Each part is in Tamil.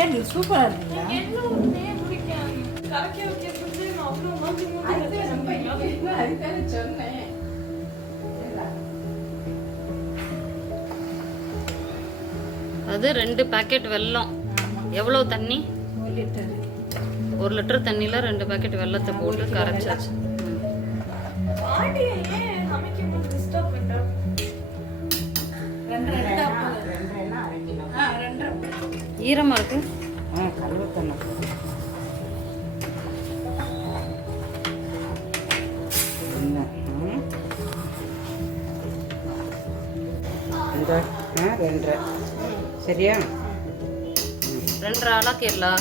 ஏன் சூப்பராக இருக்குங்களா? அதுதானே சொன்னேன். அது 2 பாக்கெட் வெல்லம். எவ்வளோ தண்ணி? 1 லிட்டர் தண்ணியில் 2 பாக்கெட் வெல்லத்தை போட்டு கரைச்சாச்சு. ஈரமா இருக்கு. கழுவத்தணும். சரியா? 2.5 ஆளாக்கேரளா.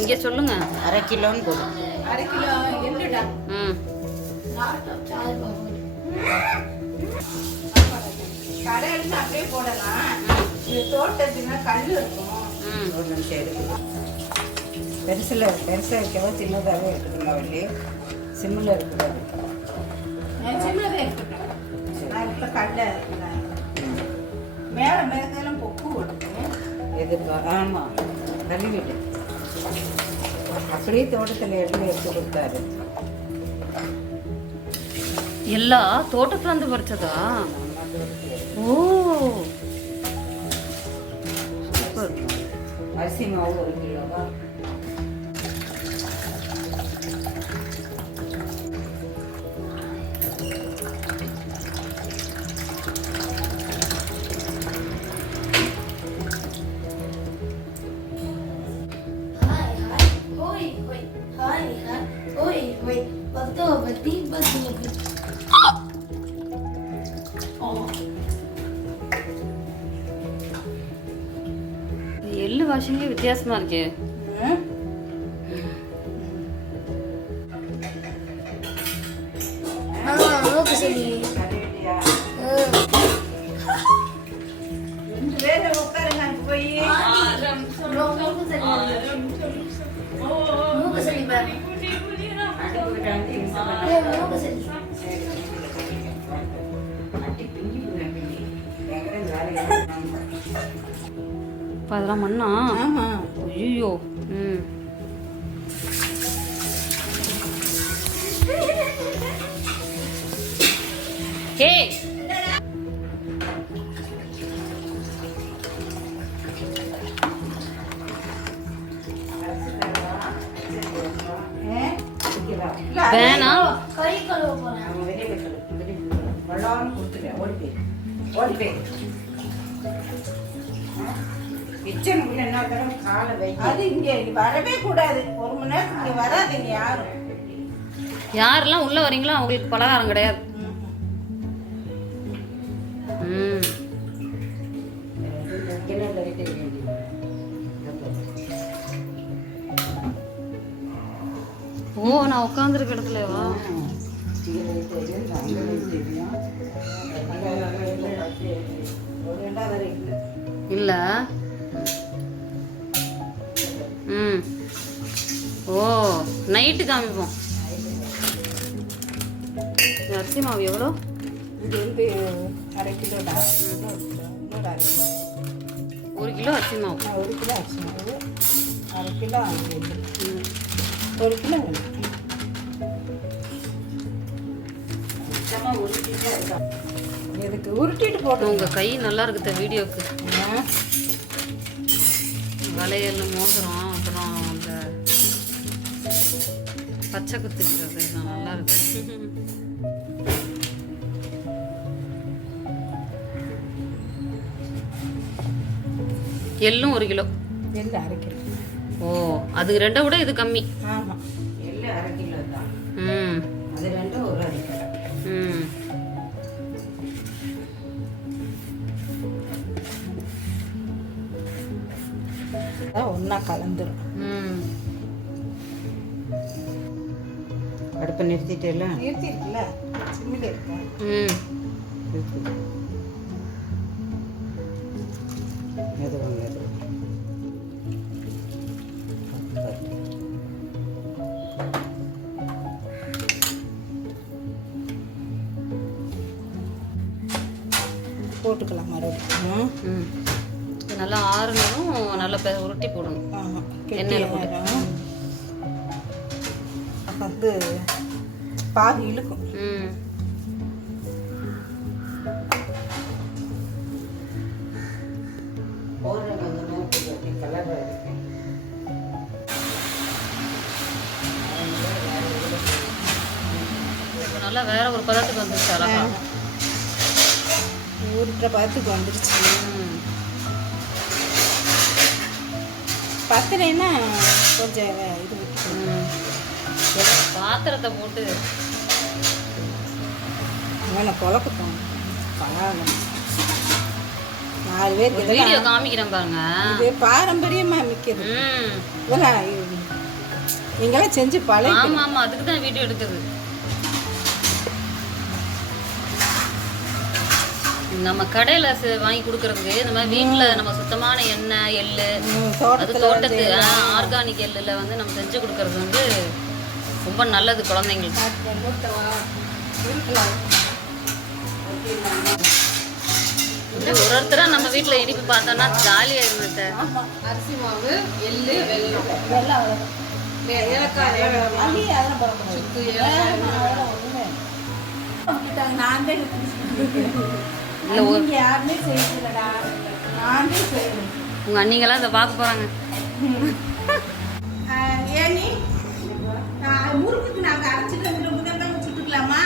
இங்கே சொல்லுங்க. 1/2 கிலோன்னு போதும். 1/2 கிலோ என்னடா? கடையில் அப்படியே போடலாம். இது தோட்டத்துனா கல் இருக்கும். பெருசில் பெருசாக இருக்கவோ சின்னதாகவே இருக்குதுங்க. வள்ளி சிம்மில் இருக்குது. சின்னதாக இருக்கட்டும். நான் இப்போ கடலை மேலே மேலதெல்லாம் பொக்கு கொடுக்கும். எதுக்கு? ஆமாம், கழுவிடு. அப்படியே தோட்டத்தில் எடுத்து கொடுத்தாரு. எல்லாம் தோட்டத்துல இருந்து பறிச்சதா? ஓ, சூப்பர். அரிசி மாவு 1 கிலோவா? எள்ளு வாஷிங்கே வித்தியாசமா இருக்கு. அதெல்லாம் மண்ணா? ஐயோ. ஹே, வேணா கை கழுவ போறேன். ஓடி கிச்சனுக்குள்ள என்ன தரம் காலை வை. அது இங்கே வரவே கூடாது. 1 மணி நேரத்துக்கு இங்கே வராதுங்க யாரும். யாரெல்லாம் உள்ள வரீங்களோ அவங்களுக்கு பலகாரம் கிடையாது. ஓ, நான் உட்காந்துருக்க இடத்துலவா? இல்ல. ஓ, நைட்டு காமிப்போம். அரிசி மாவு எவ்வளோ? இது 1/2 கிலோடா. 1 கிலோ அரிசி மாவு. 1 கிலோ அரிசி மாவு, 1/2 கிலோ 1 கிலோ. இதுக்கு உருட்டிட்டு போட்டோம். உங்கள் கை நல்லா இருக்குது வீடியோக்கு. வளையல், மோதிரம், அப்புறம் அந்த பச்சை குத்துக்கிறது எல்லாம் நல்லா இருக்கு. எள்ளும் 1 கிலோ. எள்ளு 1/2 கிலோ. ஓ, அதுக்கு 2 விட இது கம்மி. ஆமாம், எள்ளு 1/2 கிலோ தான். அது 2 ஒரு 1/2 கிலோ. ஒன்றா கலந்துரும். அடுப்பை நிறுத்திட்டேல? நிறுத்திருக்குல்ல, சிம்மில் இருக்கும். போட்டுக்கலாம் மறுபடியும். நல்லா ஆறுனதும் நல்லா உருட்டி போடணும். ஆமாம், எண்ணெயில் போட்டு. வந்து பாகு இழுக்கும். நல்லா வேற ஒரு பதத்துக்கு வந்துருச்சு. அழகா ஊருட்டுற பதத்துக்கு வந்துருச்சு. பத்தலைன்னா கொஞ்சம் இது பாத்திரத்தை போட்டு வேணாம் குழப்பத்தோம். 4 பேருக்கு வீடியோ காமிக்கிறேன் பாருங்க. இது பாரம்பரியமா மிக்கிறது. இதெல்லாம் நீங்களாம் செஞ்சு பழக. ஆமா ஆமா, அதுக்கு தான் வீடியோ எடுக்குது. நம்ம கடையில வாங்கி கொடுக்கறதுக்கு இந்த மாதிரி வீட்டுல நம்ம சுத்தமான எண்ணெய், எள்ளு, அது தோட்டத்து ஆர்கானிக் எள்ளுல வந்து நம்ம செஞ்சு கொடுக்கறது வந்து ரொம்ப நல்லது குழந்தைங்களுக்கு. ஒருத்தரா நம்ம வீட்டுல இனிப்பு பார்த்தோம்னா ஜாலியா இருந்துச்சு. அரிசி மாவு, எள்ளு, வெல்லம், ஏலக்காய், சுக்கு, யாருமே செய்யலடா, நானே செய்யணும். உங்க அண்ணிங்கெல்லாம் இதை பார்க்க போறாங்க. ஏனி முறுக்குக்கு நாங்க அரைச்சிட்டு முதல்ல சுட்டுக்கலாமா?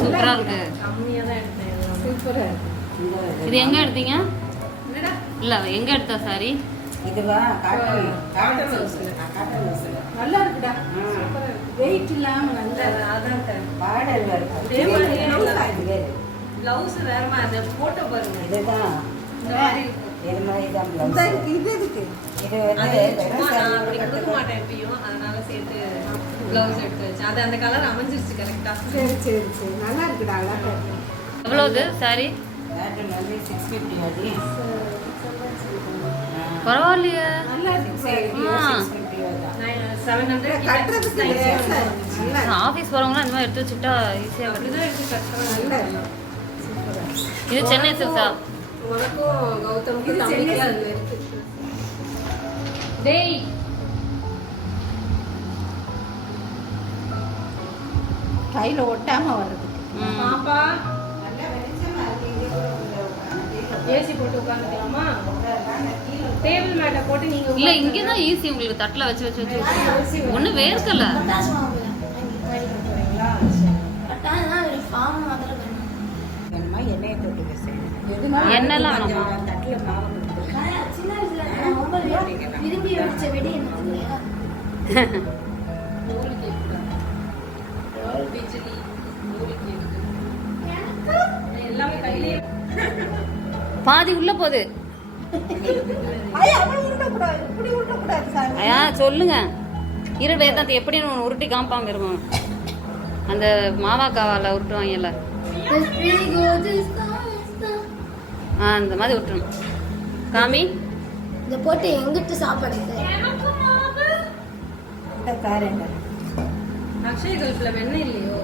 சூப்பரா இருக்கு. சூப்பரா இருக்கு. இது எங்க எடுத்தீங்க? இல்ல எங்க எடுத்தா சாரி? இதுவா நல்லா இருக்குடா. வெயிட் இல்லாம நல்லா அதான் பாடல் இருக்கு. ப்ளவுஸ் வேற மாதிரி போட்டோ பாருங்க. இதுதான் இந்த மாதிரி இது மாதிரி தான் ப்ளவுஸ் இருக்கு. இது இருக்கு. இது வந்து நான் அப்படி கொடுக்க மாட்டேன் எப்பயும், அதனால சேர்த்து ப்ளவுஸ் எடுத்து வச்சேன். அது அந்த கலர் அமைஞ்சிருச்சு கரெக்டா. சரி சரி சரி, நல்லா இருக்குடா. அழகா இருக்கு. எவ்வளவு சாரி? பேட்டர்ன் வந்து 650 ஆடி. பரவாயில்லையே, நல்லா இருக்கு. 700 கட்டறதுக்கு நல்லா. ஆபீஸ் போறவங்க இந்த மாதிரி எடுத்து வச்சுட்டா ஈஸியா அப்படிதான் எடுத்து கட்டறாங்க. நல்லா இருக்கு. சூப்பரா. இது சென்னை சில்க்ஸா? உனக்கும் கௌதமுக்கு தம்பிக்கு அது இருக்கு. டேய் கையில ஒட்டாம வர்றதுக்கு. பாப்பா நல்லா வெளிச்சமா இருக்கு. ஏசி போட்டு உட்கார்ந்துக்கலாமா? டேபிள் மேட்ட போட்டு நீங்க இல்ல இங்க தான் ஈஸி உங்களுக்கு. தட்டல வச்சு வச்சு வச்சு ஒண்ணு வேர்க்கல. எண்ணெயை போட்டு எண்ணெய்லாம் தட்டுல மாவு பாதி உள்ள போகுது. ஐயா சொல்லுங்க. இரு வேதாந்த் எப்படின்னு உருட்டி காமிப்பாங்க இருக்கும். அந்த மாவாக்காவால உருட்டுவாங்கல்ல, அந்த மாதிரி விட்டுரும். காமி இந்த போட்டு எங்கிட்ட சாப்பாடு அக்ஷய கல்பில் வெண்ணெய் இல்லையோ?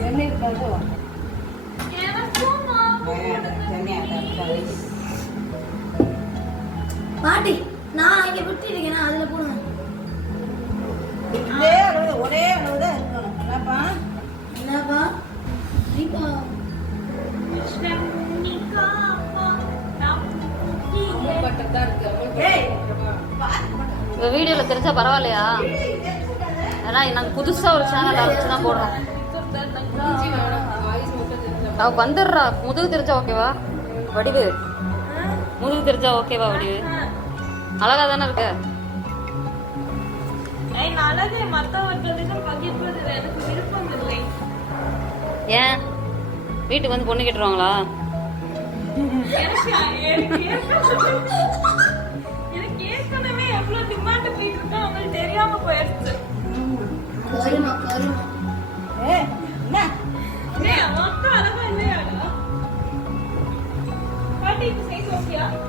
வெண்ணெய் இருக்காது. பாட்டி நான் இங்க விட்டு இருக்கேன், அதுல போடுங்க. இதே அளவு ஒரே அளவு தான் இருக்கணும். என்னப்பா என்னப்பா தீபா இந்த வீடியோல தெரிஞ்சா பரவாயில்லையா? ஏன்னா நாங்க புதுசா ஒரு சேனல் ஆரம்பிச்சு தான் போடுறோம். அவ வந்துடுறா. முதுகு தெரிஞ்சா ஓகேவா வடிவு? முதுகு தெரிஞ்சா ஓகேவா வடிவு? அழகா தானே இருக்க? ஏன் வீட்டுக்கு வந்து பொண்ணு கேட்டுருவாங்களா? கருமா கருமா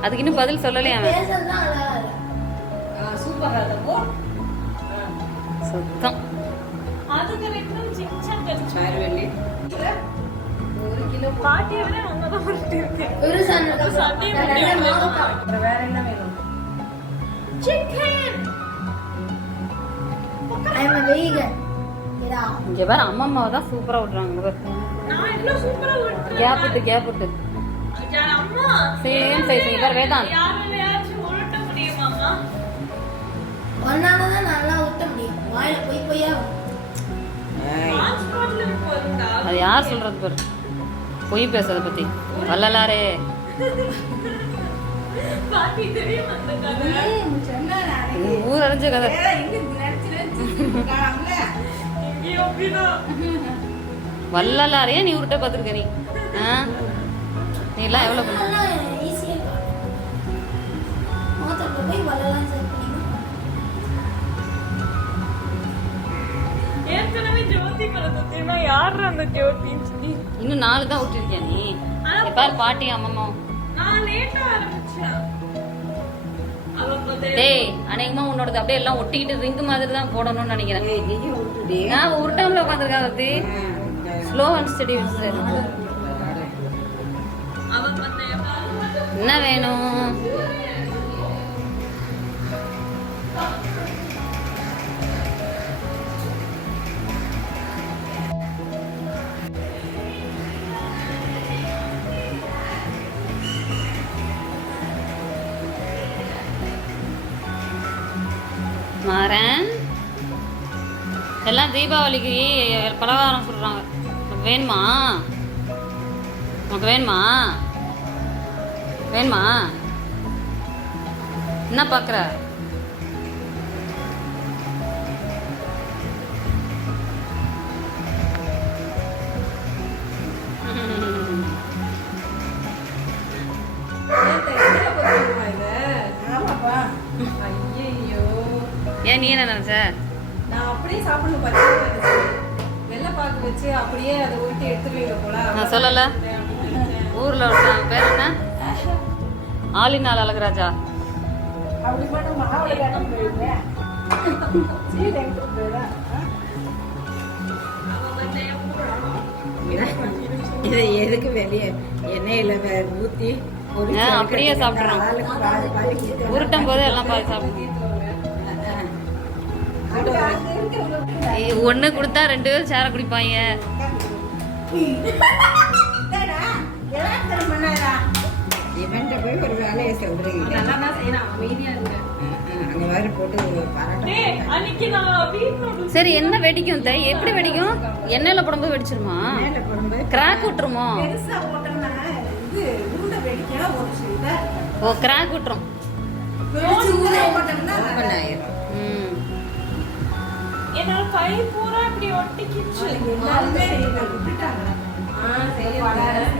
அதுக்கு இன்னும் பதில் சொல்லலையா? பேசறதுதான் அழகா இருக்கு. சூப்பரா இருக்கும். சுத்தம் அது கரெக்ட்டா சின்ன கட்சி. கிலோ பாட்டியை விட நல்லா தான் உருட்டி இருக்கு. ஒரு சண்டை வேற என்ன வேணும்? சிக்கன். I'm a vegan. இதா. இங்க பாரு அம்மாவை தான் சூப்பரா விட்டுறாங்க. நான் இவ்வளவு சூப்பரா உருட்டுறேன். கேப் விட்டு ஜான் அம்மா. Same size. இங்க பாரு வேதாந்த். யாராலயாச்சும் உருட்ட முடியுமாமா? ஒன்னால தான் நல்லா ஊத்த முடியும். வாயில பொய்யா ஹாஸ்பிடல்ல போறடா. அது யார் சொல்றது பாரு. பொய் பேசுறத பத்தி. வள்ளலாரே. பாட்டி தெரியும் அந்த கதை. சொன்னா நானே. ஊர் அறிஞ்ச கதை. இங்க நடிச்சு காணல. இங்கேயும் அப்படிதான். வள்ளலாரையே நீ உருட்ட பாத்துருக்க நீ. நீ எல்லாம் எவ்வளவு பண்ண? நல்லா ஈஸியா மோத்தக்கு போய் வலலாம் செட் பண்ணிங்க. ஏற்கனவே ஜோதி கலந்துட்டீங்கன்னா யார் அந்த ஜோதின்னு சொல்லி இன்னும் 4 தான் விட்டுருக்கியா நீ? பாரு பாட்டி அம்மம்மா. நான் லேட்டா ஆரம்பிச்சேன். அவ பார்த்தே டேய் அநேகமா உன்னோடது அப்படியே எல்லாம் ஒட்டிக்கிட்டு ரிங்கு மாதிரி தான் போடணும்னு நினைக்கிறேன். நான் உருட்டாமல உட்காந்துருக்காங்க. Slow and study. அவ பார்த்தே என்ன வேணும்? மாறேன். எல்லாம் தீபாவளிக்கு பலகாரம் சொல்றாங்க. உனக்கு வேணுமா? உனக்கு வேணுமா? வேணுமா? என்ன பாக்குற? ஆமாப்பா. ஐயையோ. ஏன் நீ என்ன நினைச்ச? நான் அப்படியே சாப்பிடணும் பச்சை வெள்ளை பாக்கு வச்சு அப்படியே அதை உருட்டி எடுத்துருவீங்க போல. நான் சொல்லல. ஊர்ல ஒருத்தன் பேர் என்ன? ஆலிநாள் அழகராஜா. அப்படி மட்டும் மாவுல கட்டம் போயிருங்க. சீடை எடுத்துட்டு போயிடா. இதை எதுக்கு வெளியே எண்ணெயில ஊத்தி அப்படியே சாப்பிடுறோம். உருட்டும் போது எல்லாம் பாதி சாப்பிடுவோம். ஒண்ணு கொடுத்தா 2 பேரும் சேர குடிப்பாங்க. இவன்ட்ட போய் ஒரு வேலையை சொல்றீங்க. நல்லா தான் செய்யறான். அமைதியா இருங்க. அங்க வேற போட்டு பாராட்ட அன்னைக்கு நான் வீட்ல சரி என்ன வெடிக்கும்? எப்படி வெடிக்கும்? எண்ணெயில போடும்போது வெடிச்சிருமா? கிராக் விட்டுருமோ? பெருசா போட்டோம்னா இது உருண்டை வெடிக்கலாம் ஒரு இதா இருக்கும். ஓ கிராக் விட்டுரும். பெருசு ஊற போட்டோம்னா ஓபன் ஆயிரும். என்னோட கை பூரா இப்படி ஒட்டிக்கிச்சு. எல்லாருமே இதை விட்டுட்டாங்க. செய்யறாங்க.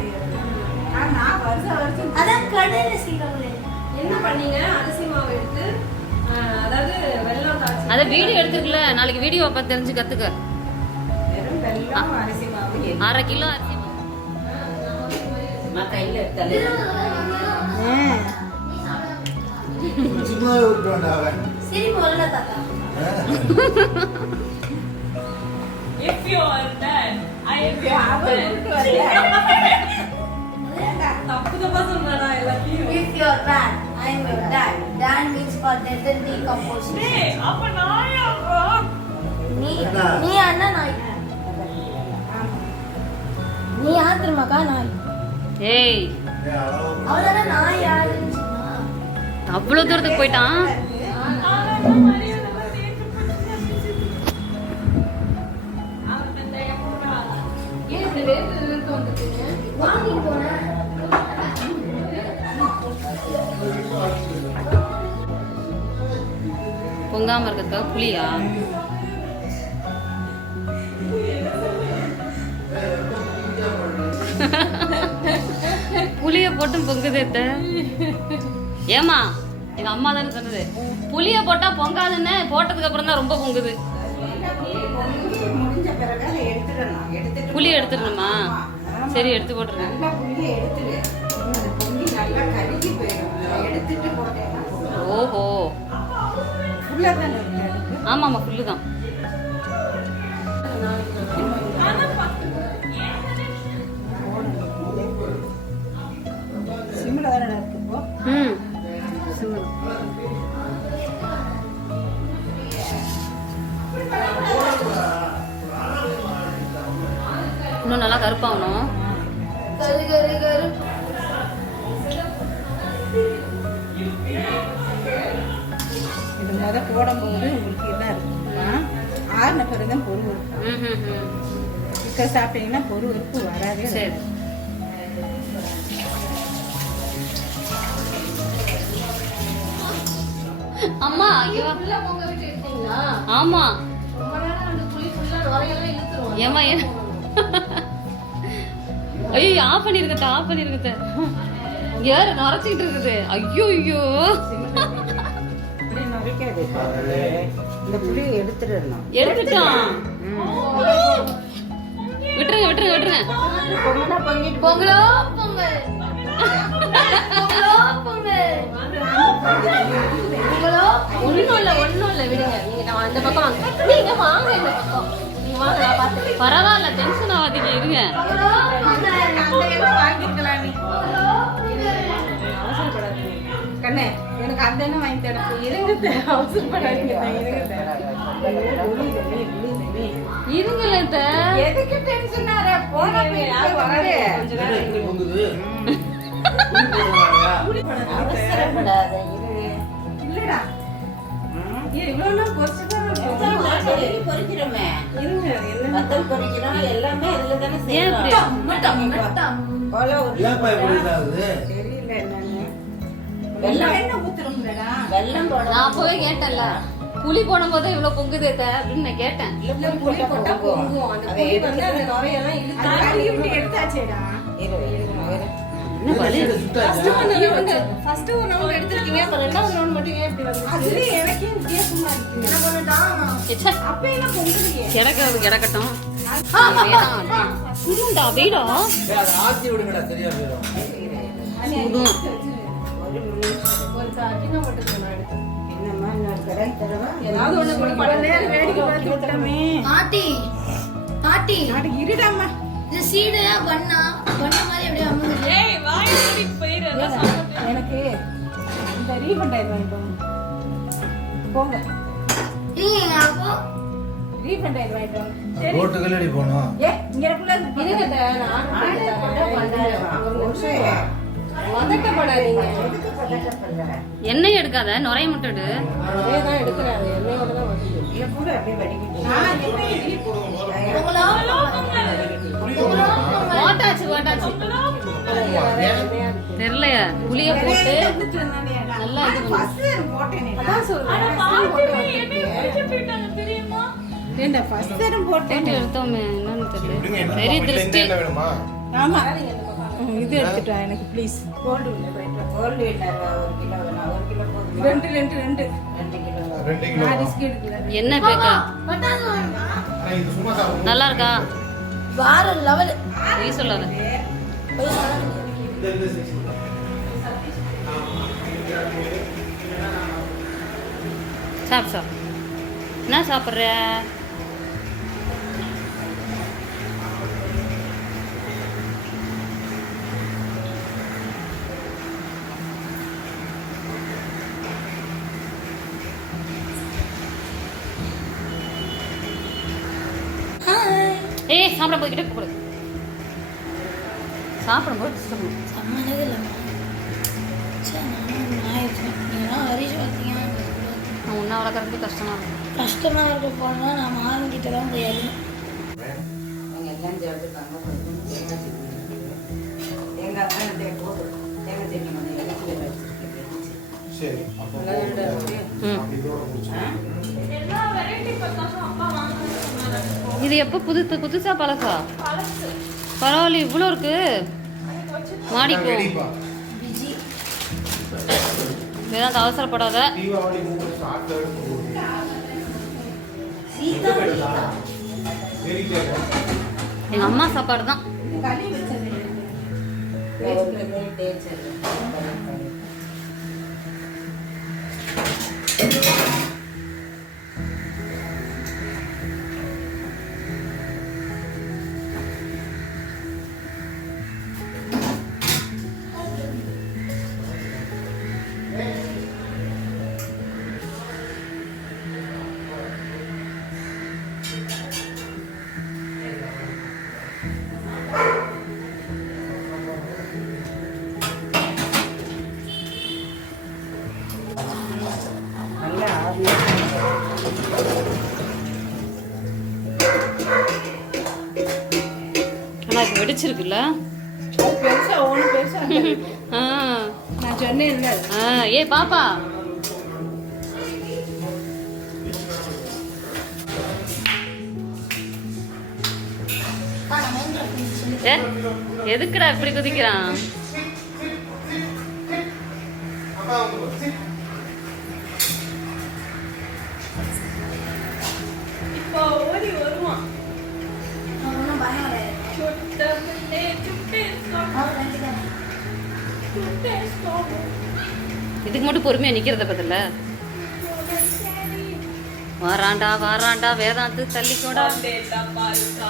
நான் வருஷம் அதான் கடையில செய்யறவங்களே. என்ன பண்ணீங்க? அரிசி மாவு எடுத்து அதாவது வெல்லம் காய்ச்சி அத வீடியோ எடுத்துக்கல. நாளைக்கு வீடியோ பார்த்து தெரிஞ்சு கத்துக்க. வெறும் வெல்லம் அரிசி மாவு 1/2 கிலோ அரிசி மாவு. நான் கையில எடுத்தாலே சரி போல தாத்தா. If you are dead, I am our dead. விட்டு வரல. தப்பு தப்பா சொல்றா எல்லாத்தையும். If you are bad, I am your dad. Dad means for death and decomposition. டேய், அப்ப நான் யாரா? நீ அண்ணா நாய். நீ யார் தெரியுமாக்கா? நாய். ஏய் அவ்வளோதானே நாய் யாருன்னு சொன்னா. அவ்வளவு தூரத்துக்கு போயிட்டான். ஆனா மரியாதை வந்து ஏற்றுக்கொண்டு அவன் தந்தைய பூரா ஏன் இப்படி வேர்த்து வந்துட்டீங்க? வாங்கிட்டு போனேன். பொங்காம இருக்கிறதுக்காக புளியா? புளிய போட்டும் பொங்குது. ஏமா எங்க அம்மா தானே சொன்னது புளிய போட்டா பொங்காதுன்னு. போட்டதுக்கு அப்புறம் தான் ரொம்ப பொங்குது. முடிஞ்ச பிறகு அதை எடுத்துடணும். எடுத்துட்டு புளி எடுத்துடணுமா? சரி எடுத்து போட்டுருங்க. நல்லா புளியை எடுத்துடு. அது பொங்கி நல்லா கருகி போயிடும். அதை எடுத்துட்டு போட்டேன்னா ஓஹோ ஃபுல்லா தானே இருக்கு அதுக்கு. ஆமாம்மா புல்லு தான். ஆனா சிம்மில் தானே இருக்கு இப்போ. ம் சிம்மில். இன்னும் நல்லா கருப்பாகணும். கரு கரு கரு. இது முத போடும்போது உங்களுக்கு என்ன இருக்குன்னா ஆறுன பிறகு தான் பொறு இருக்கும். இப்போ சாப்பிட்டீங்கன்னா பொறு உறுப்பு வராதே. சரி. அம்மா ஐயோ பொங்க விட்டு எடுத்தீங்களா? ஆமா ரொம்ப நேரம் அந்த புளி ஃபுல்லா நுரையெல்லாம் இழுத்துருவோம். ஏமா ஐயோ ஆஃப் பண்ணிருக்கத்த ஆஃப் பண்ணிருக்கத்த யாரு நரைச்சிக்கிட்டு இருக்குது. ஐயோ ஐயோ இப்படி நுரைக்காது. இந்த புளி எடுத்துடணும். எடுத்துட்டான். விட்டுருங்க விட்டுருங்க விட்டுருங்க. பொங்கலா பொங்கிட்டு பொங்கலோ பொங்கல். பொங்கலோ பொங்கல். பொங்கலோ ஒண்ணும் இல்ல விடுங்க. நீங்க நான் அந்த பக்கம் வாங்க. நீங்க வாங்க இந்த பக்கம். நீங்க வாங்க நான் பாத்துக்கிறேன். பரவாயில்ல டென்ஷன் ஆகாதீங்க இருங்க. பொங்கலோ பொங்கல். அந்த எண்ணெய் வாங்கிக்கலாம் நீ. அவசரப்படாதீங்க கண்ணே, எனக்கு அந்த எண்ணெய் வாங்கி தரப்பு. இருங்க அவசரப்படாதீங்க. இருங்கல எதுக்கு டென்ஷன் ஆற? போன கொஞ்ச நேரம் அவசரப்படாத இரு. இல்லடா இவ்வளவு நாள் பொறிக்கிறோமே. இருங்க வத்தல் பொறிக்கிறோம் எல்லாமே அதுல தானே செய்யறோம். தெரியல என்னன்னு. வெள்ளம் என்ன ஊத்துறோம்லடா. வெள்ளம் போட நான் போய் கேட்டேன்ல புளி போடும் போது இவ்வளவு பொங்குதே அப்படின்னு நான் கேட்டேன். இல்ல புளி போட்டா பொங்கும். அந்த புளி வந்து அந்த நுரையெல்லாம் இழுத்து கழுவி விட்டு எடுத்தாச்சேடா. ஃபர்ஸ்ட் ஒரு ரவுண்ட் எடுத்துட்டீங்க, அப்புறம் ரெண்டாவது ரவுண்ட் மட்டும் ஏன் இப்படி வந்து? அதுல எனக்கே வித்தியாசமா இருக்கு. என்ன பண்ணடா? அப்ப என்ன பொங்குறீங்க? கிடக்கிறது கிடக்கட்டும். சுடுண்டா வீடா சுடும். ஒரு காட்டினா மட்டும் நான் எடுத்தேன். என்னம்மா நான் கரை தரவா? ஏதாவது ஒண்ணு பண்ண நேரம் வேடிக்கை பார்த்து விட்டமே. ஆட்டி ஆட்டி நாடு இருடாமா. இது சீடு பண்ணா மாதிரி அப்படியே அமுங்குது. ஏய் வாய் மூடிட்டு போயிரு. அதான் சாப்பிட்டு. எனக்கு இந்த ரீஃபண்ட் ஆயிரம் வாங்கிட்டு போங்க. நீங்க அப்போ ரீஃபண்ட் ஆயிரம் வாங்கிட்டு வாங்க. ரோட்டு கல்லடி போனோம். ஏ இங்க இருக்குள்ள இருங்க நான் மதட்ட பண்ணாதீங்க. எதுக்கு மதட்ட பண்ற? எண்ணெய் எடுக்காத நுரைய மட்டும் எடு. அதே தான் எடுக்கறாங்க. எண்ணெயோட தான் வருது. இத கூட அப்படியே வடிக்கிட்டு. எண்ணெய் இடி போடுங்க. பொங்கலோ வாட்டாச்சு வாட்டாச்சு தெரியலையா புளிய போட்டு நல்லா இது பண்ணு. ஃபர்ஸ்ட் போட்டேனே. அதான் சொல்றேன். பாத்துமே என்னைய பிடிச்சு போயிட்டாங்க தெரியுமா? ஏண்டா ஃபர்ஸ்ட் டைம் போட்டேனே. போட்டு எடுத்தோமே என்னன்னு தெரியல. சரி திருஷ்டி. ஆமா இது எடுத்துட்டா எனக்கு please. Gold Winner right. Gold Winner 1 kilo வேணும். 1 கிலோ போதுமா? 2 கிலோ. 2 கிலோ. நான் ரிஸ்க் எடுக்கல. என்ன பேக்கா பட்டாசு வாங்க. நல்லா இருக்கா? வேற லெவல். நீ சொல்லாத. சாப்பிடு சாப்பிடு. என்ன சாப்பிட்ற? ஏய் சாப்பிட போய்கிட்டே கூப்பிடு. சாப்பிடும்போது டிஸ்டர்ப் பண்ணு. சம்மனது இல்லைம்மா. சரி நீங்களாம் ஹரிஷ் பார்த்தீங்க. நான் உன்னை வளர்க்குறதுக்கு கஷ்டமா இருக்கும். கஷ்டமாக இருக்க போனா நான் மாறன்கிட்ட தான் போய் எழுதணும். அவங்க எல்லாம் சேர்த்துட்டாங்க. தேங்காய் தான் போடு. தேங்காய் சட்னி பண்ணி எல்லாம் வச்சிருக்கேன். சரி அப்போ எல்லா வெரைட்டி பத்தாசும் அப்பா வாங்கணும்னு சொன்னாரு. இது எப்போ புதுசா பழசா? பழசு. பரவாயில்ல இவ்வளோ இருக்கு. மாடிப்போ பிஜி வேதாந்த அவசரப்படாத. தீபாவளி மூணு ஸ்டார்ட் சீதா எங்க அம்மா சாப்பாடு தான். களி வச்சது. டேஸ்ட் பிடிச்சிருக்குல்ல? அது பெருசா ஒண்ணு பெருசா இருந்தது. ஆ நான் சொன்னேன்ல. ஏ பாப்பா, எதுக்குடா இப்படி குதிக்கிறான்? இப்போ ஓடி வருவான். சுட்ட பிள்ளை, சுட்டே stop. இதுக்கு மட்டும் பொறுமையா நிக்கிறத பதில்ல. வாராண்டா வாராண்டா வேதாந்து தள்ளிக்கோடா. டேட்டா பாருக்கா.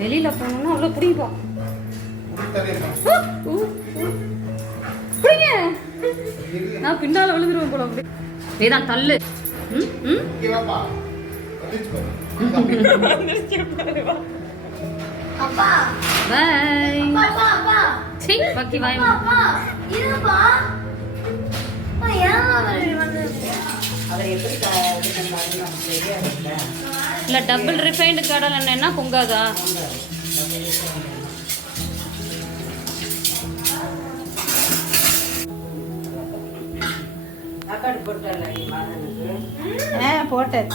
வெளியில போனோம்னா அவ்வளவு பிடிப்போம். நான் பின்னால விழுந்துருவேன் போல. அப்படி வேதான் தள்ளு. பாய். சீ பக்கி வாய். இல்ல டபுள் ரிஃபைன்டு கடலை எண்ணெய்னா பொங்காதா? தக்காளி போட்டல மகனுக்கு. போட்டேன்.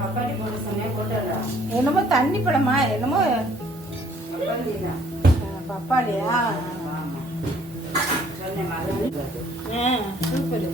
பப்பாளி போட சொன்னேன் போட்டல. என்னமோ தண்ணி பழமா என்னமோ பப்பாளி தான். பப்பாளியா? ஆமா. சொன்னேன் மகனுக்கு. சூப்பர்.